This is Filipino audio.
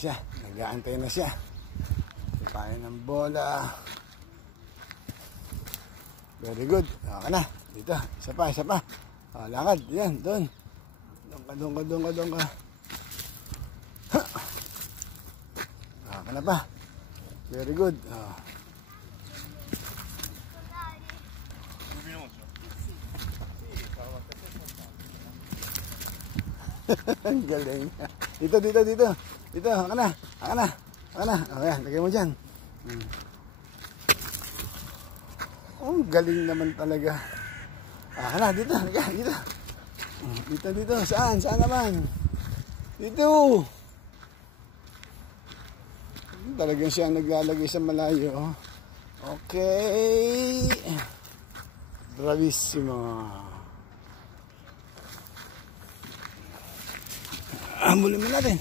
siya. Nag-aantay na siya. Tayo ng bola. Very good. Okay na. Dito. Isa pa, isa pa. Lakad. Yan, doon. Doon ka. Ha! Okay na pa. Very good. Ang galing. Dito. Haka na. Okay, lagay mo dyan. Ang galing naman talaga. Haka na, dito. Dito. Saan naman? Dito. Talagang siya naglalagay sa malayo. Okay. Bravissimo. Muli mo natin.